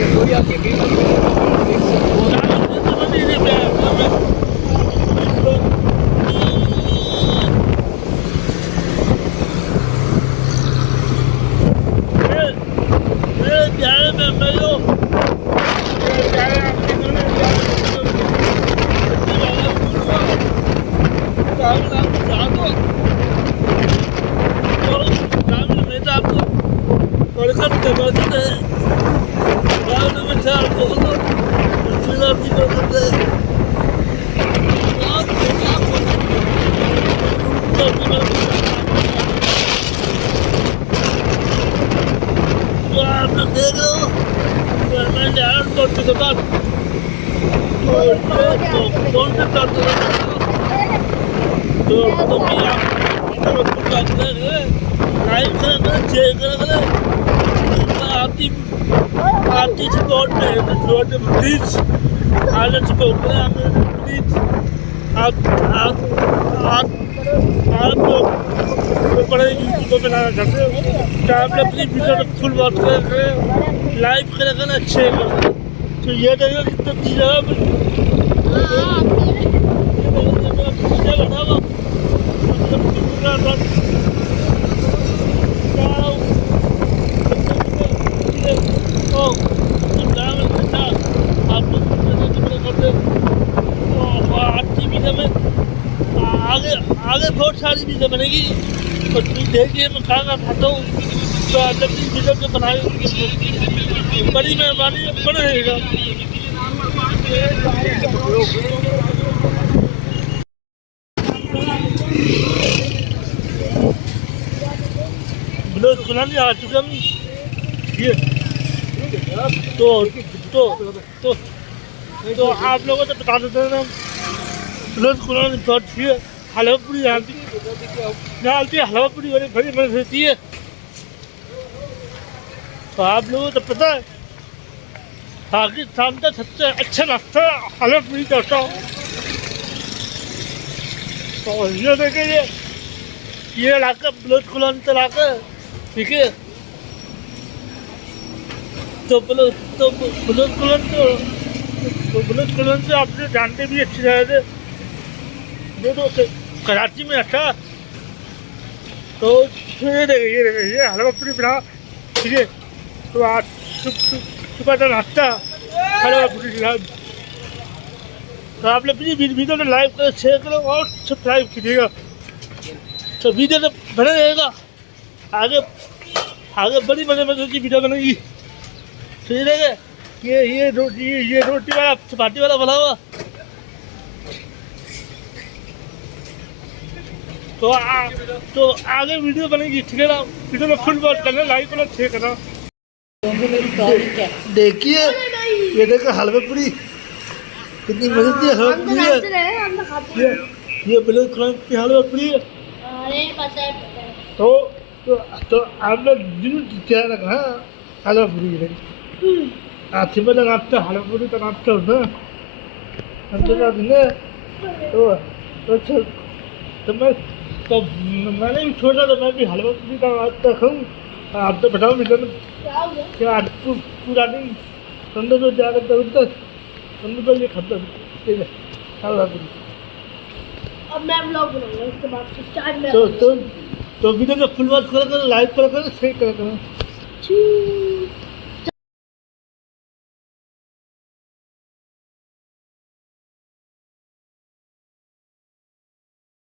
कोई आपकी देख आरती सपोर्ट में प्लीज आनंद सपोर्ट करें प्लीज आप बड़े यूट्यूब बनाना चाहते हो तो आप अपनी वीडियो फुल बात करें लाइव करें अच्छे तो ये देखो कितना चीज़ आगे बहुत सारी चीज़ें बनेगी और तुम देखिए मैं कहाँ खाता हूँ तो आप अपनी वीडियो को बनाएंगे बड़ी मेहरबानी बने रहेगा। ब्लॉग बनाने आ चुका हूँ ये तो आप लोगों को बता देते हैं ब्लॉग बनाने बहुत अच्छी है। हलवा पूरी डालती है हलवा पूरी बड़ी बड़ी बड़ी रहती है तो आप लोगों को तो पता है पाकिस्तान का सबसे अच्छा नाश्ता हलवा पूरी करता हूँ। तो ये देखिए ये लाकर ब्लड कुलन चलाकर ठीक है तो ब्लड कुलन से आपने जानते भी अच्छी तरह से तो कराची में अच्छा तो ये देखिए हलवा पूरी बना ठीक है तो आज सुबह का नाश्ता हलवा पूरी खिला तो आप लोग प्लीज वीडियो को लाइक करो शेयर करो और सब्सक्राइब कीजिएगा तो वीडियो तो बने रहेगा आगे बड़ी मजे की वीडियो बनेगी तो ये देखिए ये रोटी वाला चपाती वाला बना हुआ तो आगे वीडियो बनेगी ठीक है ना वीडियो में फुल बात करना लाइक करना शेयर करना। देखिए ये देखो हलवा पूरी कितनी मजे की हलवा पूरी है ये ब्लॉग की हलवा पूरी है तो आप लोग जरूर क्या रखना हलवा पूरी है आज सुबह नाश्ता हलवा पूरी का नाश्ता होता है तो मैं तो मैंने भी सोचा था मैं भी हलवा पूरी का नाश्ता खाऊँ आप तो बताओ मिलन क्या आज पूरा दिन संडे को जाकर तब तक संडे को ये खाता ठीक है हलवा पूरी। अब मैं व्लॉग बनाऊंगा इसके बाद से स्टार्ट में तो वीडियो को फुल वॉच कर लाइक कर शेयर कर